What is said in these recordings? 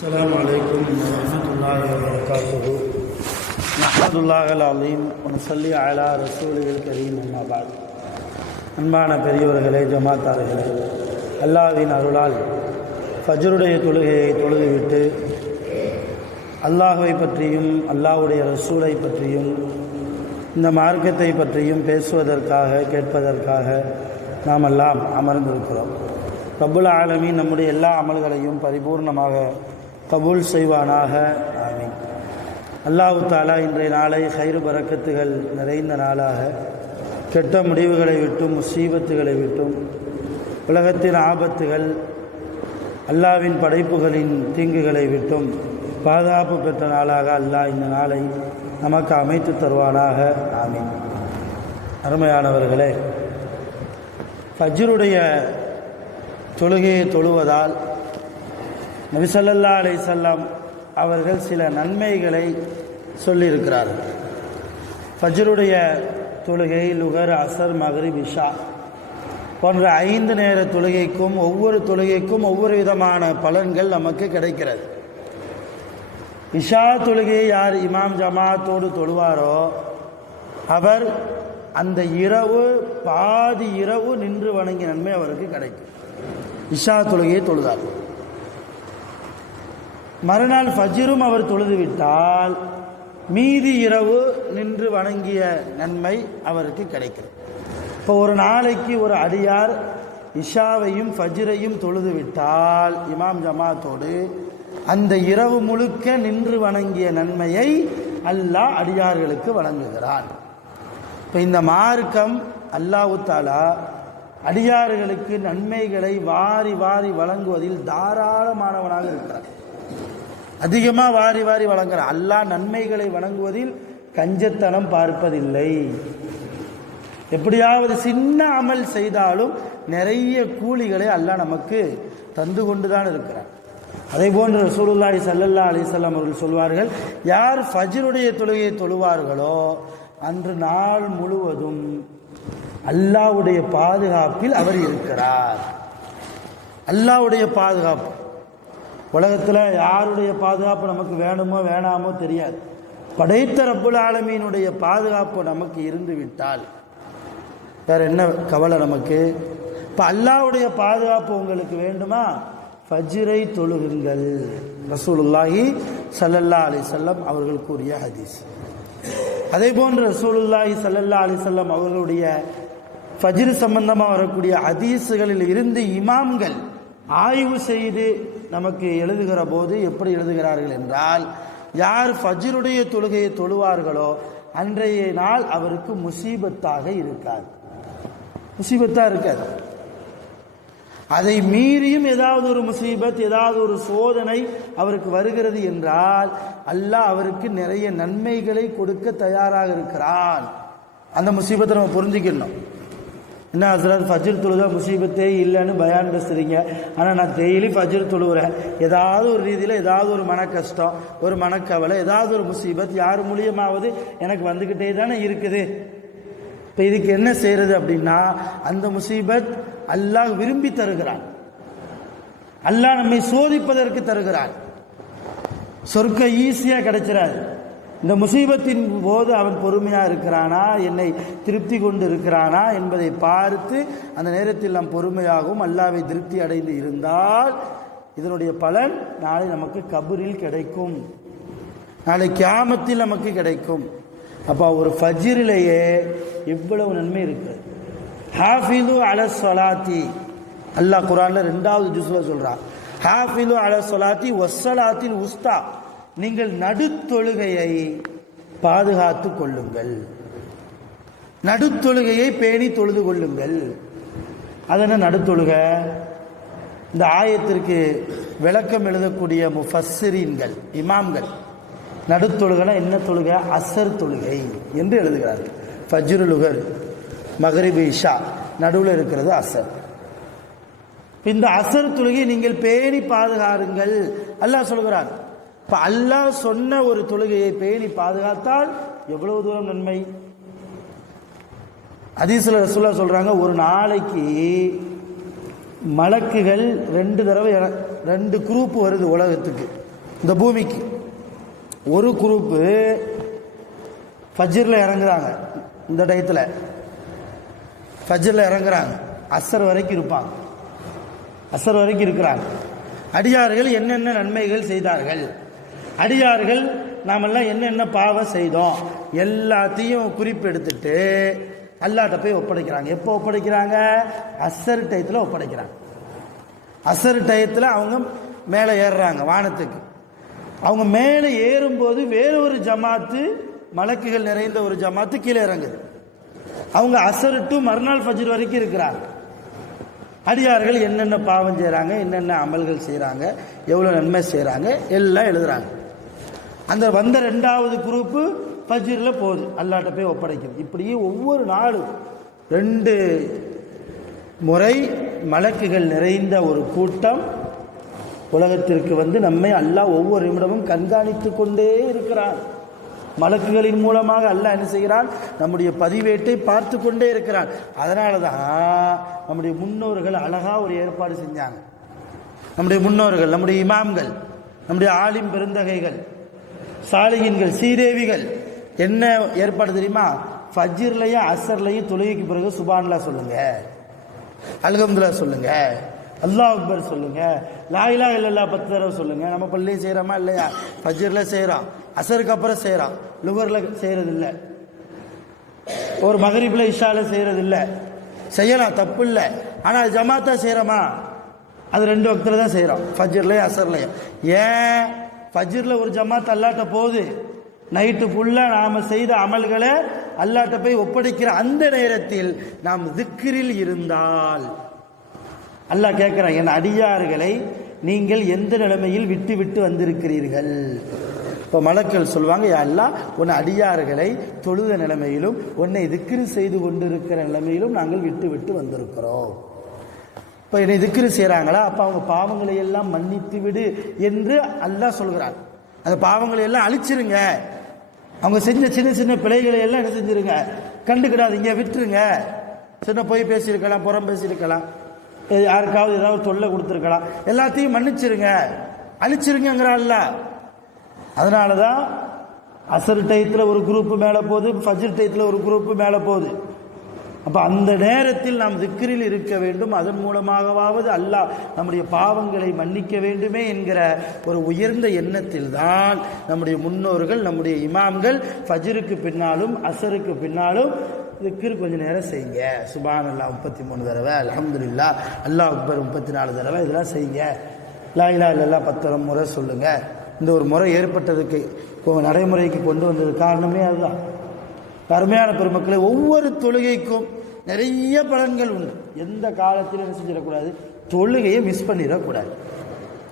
السلام عليكم ورحمة الله وبركاته نحمد الله العظيم ونصلي على رسوله الكريم أما بعد அன்பான பெரியவர்களே, ஜமாத்தார்களே, அல்லாஹ்வின் அருளால் ஃபஜ்ருடைய தொழுகையை தொழுதுவிட்டு அல்லாஹ்வை பற்றியும் அல்லாஹ்வுடைய ரசூலை பற்றியும் இந்த மார்க்கத்தை பற்றியும் பேசுவதற்காக கேட்பதற்காக நாம் எல்லாம் அமர்ந்திருக்கிறோம். ரப்புல் ஆலமீன் நம்முடைய எல்லா அமல்களையும் பரிபூர்ணமாக கபூல் செய்வானாக, ஆமீன். அல்லாஹ் தஆலா இன்றைய நாளை ஹைர் பரக்கத்துகள் நிறைந்த நாளாக, கெட்ட முடிவுகளை விட்டும் முசீபத்துகளை விட்டும் உலகத்தின் ஆபத்துகள் அல்லாஹ்வின் படைப்புகளின் தீங்குகளை விட்டும் பாதுகாப்பு பெற்ற நாளாக அல்லாஹ் இந்த நாளை நமக்கு அமைத்து தருவானாக, ஆமீன். அருமையானவர்களே, ஃபஜ்ருடைய தொழுகையை தொழுவதால் நபி ஸல்லல்லாஹு அலைஹி வஸல்லம் அவர்கள் சில நன்மைகளை சொல்லியிருக்கிறார்கள். ஃபஜ்ருடைய தொழுகை லுகர், அசர், மக்ரிப், இஷா போன்ற 5 நேர தொழுகைக்கும் ஒவ்வொரு தொழுகைக்கும் ஒவ்வொரு விதமான பலன்கள் நமக்கு கிடைக்கிறது. இஷா தொழுகையை யார் இமாம் ஜமாத்தோடு தொழுவாரோ அவர் அந்த இரவு பாதி இரவு நின்று வணங்கிய நன்மை அவருக்கு கிடைக்கும். இஷா தொழுகையை தொழுதார். மறுநாள் ஃபஜ்ரும் அவர் தொழுதுவிட்டால் மீதி இரவு நின்று வணங்கிய நன்மை அவருக்கு கிடைக்கிறது. இப்போ ஒரு நாளைக்கு ஒரு அடியார் இஷாவையும் ஃபஜ்ரையும் தொழுதுவிட்டால் இமாம் ஜமாத்தோடு அந்த இரவு முழுக்க நின்று வணங்கிய நன்மையை அல்லாஹ் அடியார்களுக்கு வழங்குகிறான். இப்போ இந்த மார்க்கம் அல்லாஹ் தஆலா அடியார்களுக்கு நன்மைகளை வாரி வாரி வழங்குவதில் தாராளமானவனாக இருக்கிறார். அதிகமாக வாரி வாரி வழங்குகிறார். அல்லாஹ் நன்மைகளை வழங்குவதில் கஞ்சத்தனம் பார்ப்பதில்லை. எப்படியாவது சின்ன அமல் செய்தாலும் நிறைய கூலிகளை அல்லாஹ் நமக்கு தந்து கொண்டு தான் இருக்கிறார். அதே போன்று ரசூலுல்லாஹி ஸல்லல்லாஹு அலைஹி வஸல்லம் அவர்கள் சொல்வார்கள், யார் ஃபஜ்ருடைய தொழுகையை தொழுவார்களோ அன்று நாள் முழுவதும் அல்லாஹ்வுடைய பாதுகாப்பில் அவர் இருக்கிறார். அல்லாஹ்வுடைய பாதுகாப்பு. உலகத்தில் யாருடைய பாதுகாப்பு நமக்கு வேணுமோ வேணாமோ தெரியாது. படைத்த ரப்புல் ஆலமீனுடைய பாதுகாப்பு நமக்கு இருந்து விட்டால் வேற என்ன கவலை நமக்கு? இப்போ அல்லாஹ்வுடைய பாதுகாப்பு உங்களுக்கு வேண்டுமா? ஃபஜ்ரை தொழுகுங்கள். ரசூலுல்லாஹி ஸல்லல்லாஹு அலைஹி வஸல்லம் அவர்கள் கூறிய ஹதீஸ். அதே போன்று ரசூலுல்லாஹி ஸல்லல்லாஹு அலைஹி வஸல்லம் அவர்களுடைய ஃபஜ்ர் சம்பந்தமாக வரக்கூடிய ஹதீஸுகளில் இருந்து இமாம்கள் ஆய்வு செய்து நமக்கு எழுதுகிற போது எப்படி எழுதுகிறார்கள் என்றால், யார் ஃபஜ்ருடைய தொழுகையை தொழுவார்களோ அன்றைய நாள் அவருக்கு முசீபத்தாக இருக்காது. முசீபத்தாக இருக்காது. அதை மீறியும் ஏதாவது ஒரு முசீபத், ஏதாவது ஒரு சோதனை அவருக்கு வருகிறது என்றால் அல்லாஹ் அவருக்கு நிறைய நன்மைகளை கொடுக்க தயாராக இருக்கிறான். அந்த முசீபத்தை நம்ம புரிஞ்சுக்கணும். என்ன ஹஸ்ரத், ஃபஜ்ர் தொழுதா முசீபத்தே இல்லைன்னு பயான் பேசுறீங்க, ஆனால் நான் டெய்லி ஃபஜ்ர் தொழுகிறேன், ஏதாவது ஒரு ரீதியில் ஏதாவது ஒரு மன கஷ்டம், ஒரு மனக்கவலை, ஏதாவது ஒரு முசீபத் யார் மூலியமாவது எனக்கு வந்துக்கிட்டே தானே இருக்குது. இப்போ இதுக்கு என்ன செய்யறது அப்படின்னா, அந்த முசீபத் அல்லாஹ் விரும்பி தருகிறான். அல்லாஹ் நம்மை சோதிப்பதற்கு தருகிறான். சொர்க்கம் ஈஸியாக கிடைச்சிடாது. இந்த முசீபத்தின் போது அவன் பொறுமையாக இருக்கிறானா, என்னை திருப்தி கொண்டு இருக்கிறானா என்பதை பார்த்து அந்த நேரத்தில் நாம் பொறுமையாகவும் அல்லாஹ்வை திருப்தி அடைந்து இருந்தால் இதனுடைய பலன் நாளை நமக்கு கபரில் கிடைக்கும், நாளை கியாமத்தில் நமக்கு கிடைக்கும். அப்போ ஒரு ஃபஜ்ரிலேயே இவ்வளவு நன்மை இருக்குது. ஹாஃபிது அல ஸலாத்தி, அல்லாஹ் குர்ஆன்ல 2வது ஜுஸ்ல சொல்றான், ஹாஃபிது அல ஸலாத்தி வஸ்ஸலாத்தில் உஸ்தா, நீங்கள் நடுத்தொழுகையை பாதுகாத்து கொள்ளுங்கள், நடுத்தொழுகையை பேணி தொழுது கொள்ளுங்கள். அதென்ன நடுத்தொழுகை? இந்த ஆயத்திற்கு விளக்கம் எழுதக்கூடிய முஃபஸ்ஸிரீன்கள், இமாம்கள், நடுத்தொழுகைனா என்ன தொழுகை? அசர் தொழுகை என்று எழுதுகிறார்கள். ஃபஜ்ரு, லுகர், மக்ரிப், இஷா நடுவில் இருக்கிறது அசர். இந்த அசர் தொழுகை நீங்கள் பேணி பாதுகாருங்கள் அல்லாஹ் சொல்கிறார். இப்போ அல்லாஹ் சொன்ன ஒரு தொழுகையை பேணி பாதுகாத்தால் எவ்வளவு தூரம் நன்மை. ஹதீஸ்ல ரசூலுல்லாஹ் சொல்றாங்க, ஒரு நாளைக்கு மலக்குகள் 2 தடவை 2 குரூப் வருது உலகத்துக்கு. இந்த பூமிக்கு. ஒரு குரூப்பு ஃபஜ்ரில் இறங்குறாங்க, இந்த டயத்தில் ஃபஜ்ரில் இறங்குறாங்க, அசர் வரைக்கும் இருப்பாங்க, அசர் வரைக்கும் இருக்கிறாங்க. அடியார்கள் என்னென்ன நன்மைகள் செய்தார்கள், அடியார்கள் நாமெல்லாம் என்னென்ன பாவம் செய்தோம் எல்லாத்தையும் குறிப்பெடுத்துட்டு அல்லாஹ்ட்ட போய் ஒப்படைக்கிறாங்க. எப்போ ஒப்படைக்கிறாங்க? அசர் டயத்தில் ஒப்படைக்கிறாங்க. அசர் டயத்தில் அவங்க மேலே ஏறுறாங்க வானத்துக்கு. அவங்க மேலே ஏறும்போது வேறொரு ஜமாத்து, மலக்குகள் நிறைந்த ஒரு ஜமாத்து கீழே இறங்குது. அவங்க அசர் டு மறுநாள் ஃபஜ்ர் வரைக்கும் இருக்கிறாங்க. அடியார்கள் என்னென்ன பாவம் செய்கிறாங்க, என்னென்ன அமல்கள் செய்கிறாங்க, எவ்வளோ நன்மை செய்கிறாங்க எல்லாம் எழுதுறாங்க. அந்த வந்த ரெண்டாவது குரூப்பு ஃபஜ்ரில் போகுது, அல்லாஹ்ட்ட போய் ஒப்படைக்குது. இப்படியே ஒவ்வொரு நாளும் 2 முறை மலக்குகள் நிறைந்த ஒரு கூட்டம் உலகத்திற்கு வந்து நம்மை அல்லாஹ் ஒவ்வொரு நிமிடமும் கண்காணித்து கொண்டே இருக்கிறான். மலக்குகளின் மூலமாக அல்லாஹ் என்ன செய்கிறான்? நம்முடைய பதிவேட்டை பார்த்து கொண்டே இருக்கிறான். அதனால தான் நம்முடைய முன்னோர்கள் அழகா ஒரு ஏற்பாடு செஞ்சாங்க. நம்முடைய முன்னோர்கள், நம்முடைய இமாம்கள், நம்முடைய ஆலிம் பெருந்தகைகள், சாலிகின்கள், சீதேவிகள் என்ன ஏற்பாடு தெரியுமா? ஃபஜ்ர்லையும் அசர்லையும் தொழுகைக்கு பிறகு சுப்ஹானல்லாஹ் சொல்லுங்க, அல்ஹம்துலில்லாஹ் சொல்லுங்க, அல்லாஹ் அக்பர் சொல்லுங்க, லா இலாஹ இல்லல்லாஹ் 10 தடவை சொல்லுங்க. நம்ம பள்ளியில் செய்கிறோமா இல்லையா? ஃபஜ்ரில் செய்கிறோம், அசருக்கு அப்புறம் செய்கிறோம், லுகரில் செய்கிறது இல்லை, ஒரு மகரிபில் இஷாவில் செய்கிறது இல்லை. செய்யலாம், தப்பு இல்லை. ஆனால் ஜமாத்தா செய்கிறோமா? அது 2 வக்தில் தான் செய்கிறோம், ஃபஜ்ர்லையும் அசர்லையும். ஏன்? ஃபஜ்ரில் ஒரு ஜமாத் அல்லாஹ்ட்ட போகுது, நைட்டு ஃபுல்லாக நாம் செய்த அமல்களை அல்லாஹ்ட்ட போய் ஒப்படைக்கிற அந்த நேரத்தில் நாம் திக்ரில் இருந்தால் அல்லாஹ் கேட்குறான், என் அடியார்களை நீங்கள் எந்த நிலைமையில் விட்டு விட்டு வந்திருக்கிறீர்கள். இப்போ மலக்கள் சொல்லுவாங்க, யா அல்லாஹ் உன் அடியார்களை தொழுத நிலைமையிலும் உன்னை திக்ரு செய்து கொண்டிருக்கிற நிலைமையிலும் நாங்கள் விட்டு விட்டு வந்திருக்கிறோம். இப்போ என்னை திக்ரு செய்கிறாங்களா, அப்போ அவங்க பாவங்களை எல்லாம் மன்னித்து விடு என்று அல்லாஹ் சொல்கிறான். அந்த பாவங்களை எல்லாம் அழிச்சிருங்க, அவங்க செஞ்ச சின்ன சின்ன பிழைகளை எல்லாம் என்ன செஞ்சிருங்க, கண்டுக்கிடாதீங்க, விட்டுருங்க. சின்ன போய் பேசியிருக்கலாம், புறம் பேசியிருக்கலாம், யாருக்காவது ஏதாவது தொல்லை கொடுத்துருக்கலாம், எல்லாத்தையும் மன்னிச்சிருங்க, அழிச்சிருங்கிறான்ல. அதனால தான் அசர் டயத்தில் ஒரு குரூப்பு மேலே போகுது, ஃபஜ்ர் டயத்தில் ஒரு குரூப்பு மேலே போகுது. அப்போ அந்த நேரத்தில் நாம் திக்ரில் இருக்க வேண்டும். அதன் மூலமாகவாவது அல்லாஹ் நம்முடைய பாவங்களை மன்னிக்க வேண்டுமே என்கிற ஒரு உயர்ந்த எண்ணத்தில் தான் நம்முடைய முன்னோர்கள், நம்முடைய இமாம்கள் ஃபஜ்ருக்கு பின்னாலும் அசருக்கு பின்னாலும் திக்ர் கொஞ்சம் நேரம் செய்யுங்க. சுப்ஹானல்லாஹ் 33 தடவை, அல்ஹம்துலில்லாஹ், அல்லாஹ் அக்பர் 34 தடவை, இதெல்லாம் செய்யுங்க. லா இலாஹ இல்லல்லாஹ் 10 முறை சொல்லுங்க. இந்த ஒரு முறை ஏற்பட்டதுக்கு நடைமுறைக்கு கொண்டு வந்தது காரணமே அதுதான். அருமையான பெருமக்களை, ஒவ்வொரு தொழுகைக்கும் நிறைய பலன்கள் உண்டு. எந்த காலத்திலும் என்ன செஞ்சிடக்கூடாது, தொழுகையை மிஸ் பண்ணிடக்கூடாது,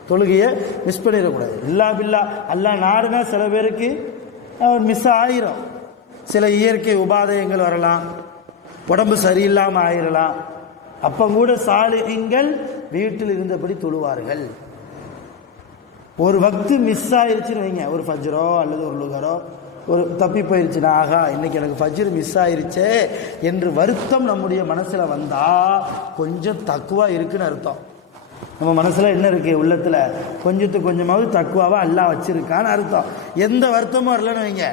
தொழுகையை மிஸ் பண்ணிடக்கூடாது. இல்லா பில்லா அல்லாஹ் நாடுனா சில பேருக்கு மிஸ் ஆயிரும். சில இயற்கை உபாதையங்கள் வரலாம், உடம்பு சரியில்லாமல் ஆயிரலாம். அப்போ கூட சாலிஹீன்கள் வீட்டில் இருந்தபடி தொழுவார்கள். ஒரு வக்து மிஸ் ஆயிருச்சுன்னு வைங்க, ஒரு ஃபஜ்ரோ அல்லது ஒரு லுகரோ ஒரு தப்பி போயிருச்சுன்னா, ஆகா இன்னைக்கு எனக்கு ஃபஜ்ர் மிஸ் ஆயிருச்சே என்று வருத்தம் நம்முடைய மனசில் வந்தால் கொஞ்சம் தக்குவா இருக்குன்னு அர்த்தம். நம்ம மனசில் என்ன இருக்கு, உள்ளத்தில் கொஞ்சத்துக்கு கொஞ்சமாவது தக்குவாவை அல்லாஹ் வச்சிருக்கான்னு அர்த்தம். எந்த வருத்தமும் வரலன்னு வைங்க,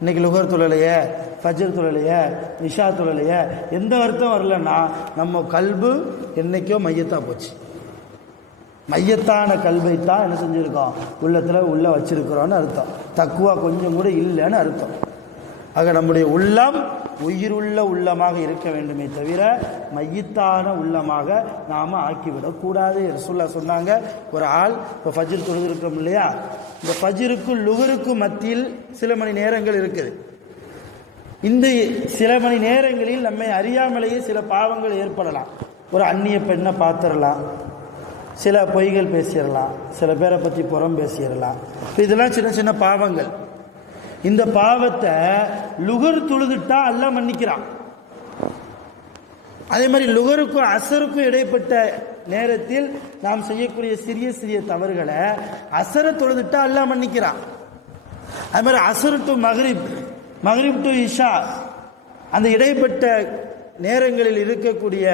இன்னைக்கு லுகர் தொழலையே, ஃபஜ்ர் தொழலையே, இஷா தொழலையே, எந்த வருத்தம் வரலன்னா நம்ம கல்பு என்னைக்கோ மையத்தா போச்சு. மையத்தான கல்வைத்தான் என்ன செஞ்சுருக்கோம், உள்ளத்தில் உள்ள வச்சிருக்கிறோன்னு அர்த்தம். தக்குவா கொஞ்சம் கூட இல்லைன்னு அர்த்தம். ஆக நம்முடைய உள்ளம் உயிருள்ள உள்ளமாக இருக்க வேண்டுமே தவிர மையத்தான உள்ளமாக நாம் ஆக்கிவிடக்கூடாது. ரசூலுல்லாஹ் சொன்னாங்க, ஒரு ஆள் இப்போ ஃபஜ்ர் தொழுதுருக்கோம் இல்லையா, இந்த ஃபஜ்ருக்கும் லுகருக்கும் மத்தியில் சில மணி நேரங்கள் இருக்குது. இந்த சில மணி நேரங்களில் நம்மை அறியாமலேயே சில பாவங்கள் ஏற்படலாம். ஒரு அந்நிய பெண்ணை பார்த்துடலாம், சில பொய்கள் பேசிடலாம், சில பேரை பற்றி புறம் பேசிடலாம். இதெல்லாம் சின்ன சின்ன பாவங்கள். இந்த பாவத்தை லுகர் தொழுதுட்டா அல்லாஹ் மன்னிக்கிறான். அதே மாதிரி லுகருக்கும் அசருக்கும் இடைப்பட்ட நேரத்தில் நாம் செய்யக்கூடிய சிறிய சிறிய தவறுகளை அசரை தொழுதுட்டா அல்லாஹ் மன்னிக்கிறான். அது மாதிரி அசர் டு மக்ரிப், மக்ரிப் டு இஷா, அந்த இடைப்பட்ட நேரங்களில் இருக்கக்கூடிய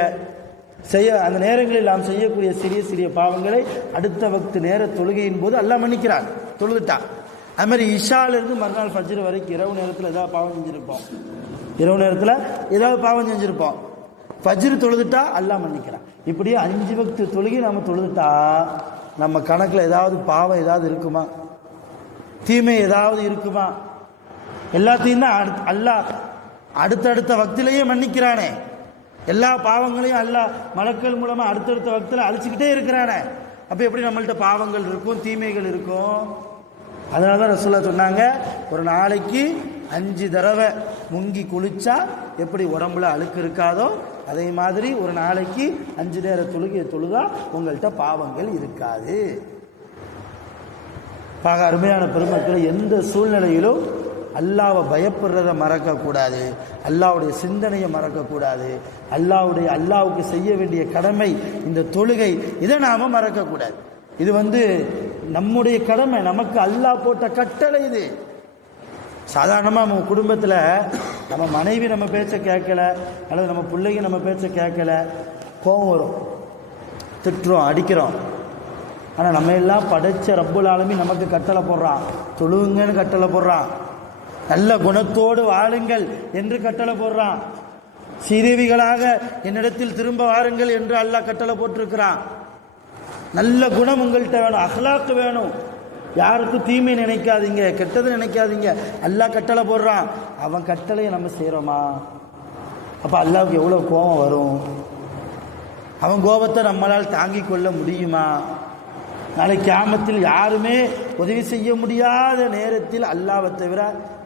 அந்த நேரங்களில் நாம் செய்யக்கூடிய சிறிய சிறிய பாவங்களை அடுத்த வக்து நேர தொழுகையின் போது அல்லாஹ் மன்னிக்கிறான், தொழுதுட்டான். அது மாதிரி இஷாலிருந்து மறுநாள் ஃபஜ்ர் வரைக்கும் இரவு நேரத்தில் ஏதாவது பாவம் செஞ்சுருப்போம், இரவு நேரத்தில் ஏதாவது பாவம் செஞ்சுருப்போம், ஃபஜ்ர் தொழுதுட்டா அல்லாஹ் மன்னிக்கிறான். இப்படியே 5 வக்து தொழுகை நம்ம தொழுதுட்டா நம்ம கணக்கில் ஏதாவது பாவம் ஏதாவது இருக்குமா, தீமை ஏதாவது இருக்குமா? எல்லாத்தையும் தான் அல்லாஹ் அடுத்தடுத்த வக்திலேயே மன்னிக்கிறானே. எல்லா பாவங்களையும் அல்லாஹ் மலக்கள் மூலமா அடுத்தடுத்த வக்தில் அழிச்சுக்கிட்டே இருக்கிறானே. அப்போ எப்படி நம்மள்ட்ட பாவங்கள் இருக்கும், தீமைகள் இருக்கும்? அதனால தான் ரசூலுல்லாஹ் சொன்னாங்க, ஒரு நாளைக்கு 5 தடவை முங்கி குளிச்சா எப்படி உடம்புல அழுக்கு இருக்காதோ அதே மாதிரி ஒரு நாளைக்கு 5 நேர தொழுகையை தொழுதா உங்கள்கிட்ட பாவங்கள் இருக்காது. அருமையான பெருமக்களை, எந்த சூழ்நிலையிலும் அல்லாவை பயப்படுறதை மறக்கக்கூடாது, அல்லாவுடைய சிந்தனையை மறக்கக்கூடாது, அல்லாவுக்கு செய்ய வேண்டிய கடமை இந்த தொழுகை, இதை நாம மறக்கக்கூடாது. இது நம்முடைய கடமை, நமக்கு அல்லாஹ் போட்ட கட்டளை இது. சாதாரணமாக நம்ம குடும்பத்தில் நம்ம மனைவி நம்ம பேச்சை கேட்கல அல்லது நம்ம பிள்ளைங்க நம்ம பேச்சை கேட்கல, கோபம் வரும், திட்டுறோம், அடிக்கிறோம். ஆனால் நம்ம எல்லாம் படைச்ச ரப்புல் ஆலமீன் நமக்கு கட்டளை போடுறான், தொழுவுங்கன்னு கட்டளை போடுறான், நல்ல குணத்தோடு வாழுங்கள் என்று கட்டளை போடுறான், சீதேவிகளாக என்னிடத்தில் திரும்ப வாருங்கள் என்று அல்லாஹ் கட்டளை போட்டிருக்கிறான். நல்ல குணம் உங்கள்கிட்ட வேணும், அஹ்லாக்கு வேணும், யாருக்கும் தீமை நினைக்காதீங்க, கெட்டது நினைக்காதீங்க. அல்லாஹ் கட்டளை போடுறான், அவன் கட்டளையை நம்ம செய்கிறோமா? அப்போ அல்லாவுக்கு எவ்வளோ கோபம் வரும்? அவன் கோபத்தை நம்மளால் தாங்கிக் கொள்ள முடியுமா? நாளை கியாமத்தில் யாருமே உதவி செய்ய முடியாத நேரத்தில் அல்லாஹ்வை தவிர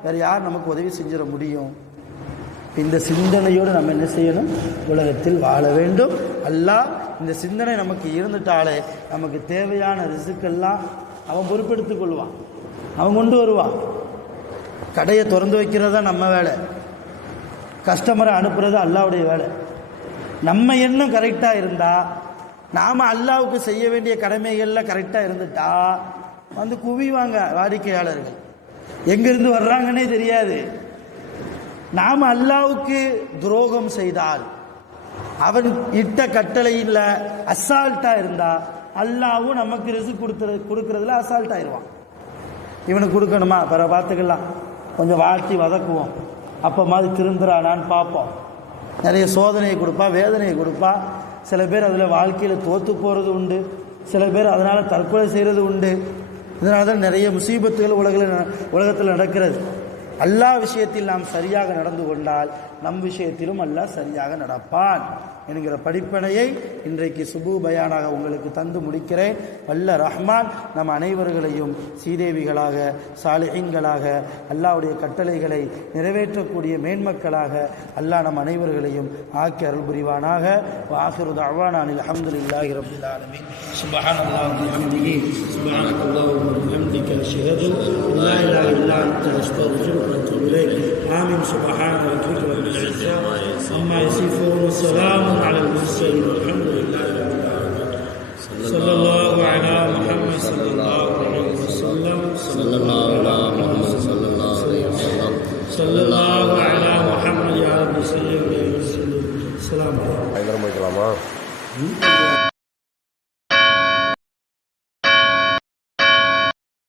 வேறு யார் நமக்கு உதவி செஞ்சிட முடியும்? இந்த சிந்தனையோடு நம்ம என்ன செய்யணும்? உலகத்தில் வாழ வேண்டும். அல்லாஹ் இந்த சிந்தனை நமக்கு இருந்துட்டாலே நமக்கு தேவையான ரிஸ்கெல்லாம் அவன் பொறுப்பெடுத்துக் கொள்வான், அவன் கொண்டு வருவான். கடையை திறந்து வைக்கிறதா நம்ம வேலை, கஸ்டமரை அனுப்புறது அல்லாவுடைய வேலை. நம்ம எண்ணம் கரெக்டாக இருந்தால், நாம் அல்லாவுக்கு செய்ய வேண்டிய கடமைகளில் கரெக்டாக இருந்துட்டா குவிவாங்க வாடிக்கையாளர்கள். எங்கிருந்து வர்றாங்கன்னே தெரியாது. நாம் அல்லாவுக்கு துரோகம் செய்தால், அவன் இட்ட கட்டளையில் அசால்ட்டாக இருந்தால், அல்லாவும் நமக்கு ரிஸ்க் கொடுக்கறதுல அசால்ட் ஆயிடுவான். இவனுக்கு கொடுக்கணுமா, பிற பார்த்துக்கலாம், கொஞ்சம் வாழ்த்தி வதக்குவோம், அப்போ மாதிரி திருந்துறானான்னு பார்ப்போம். நிறைய சோதனையை கொடுப்பா, வேதனையை கொடுப்பா. சில பேர் அதில் வாழ்க்கையில் தோற்று போகிறது உண்டு, சில பேர் அதனால் தற்கொலை செய்கிறது உண்டு. இதனால தான் நிறைய முசீபத்துகள் உலகத்தில் நடக்கிறது. அல்லாஹ் விஷயத்தில் நாம் சரியாக நடந்து கொண்டால் நம் விஷயத்திலும் அல்லாஹ் சரியாக நடப்பான் என்கிற படிப்பனையை இன்றைக்கு சுபு பயானாக உங்களுக்கு தந்து முடிக்கிறேன். வல்ல ரஹ்மான் நம் அனைவர்களையும் சீதேவிகளாக, சாலிஹீன்களாக, அல்லாஹ்வுடைய கட்டளைகளை நிறைவேற்றக்கூடிய மேன்மக்களாக அல்லாஹ் நம் அனைவர்களையும் ஆக்கி அருள் புரிவானாக. வாஹிரு தஅவானா அல்ஹம்துலில்லாஹி ரப்பில் ஆலமீன். சுப்ஹானல்லாஹி வ பிஹம்திஹி, சுப்ஹானல்லாஹி வ பிஹம்திக, அஷ்ஹது அல்லா இலாஹா இல்லா அன்த, அஸ்தக்ஃபிருக வ அத்தூபு இலைக். ஆமீன். சுப்ஹான ரப்பிக ரப்பில் இஸ்ஸாத்தி அம்மா யசிஃபூன், வ ஸலாமுன் على المرسلين والحمد لله رب العالمين. صلى الله على محمد صلى الله عليه وسلم. صلى الله على محمد صلى الله عليه وسلم. صلى الله على محمد يا رب صل عليه وسلم. السلام عليكم.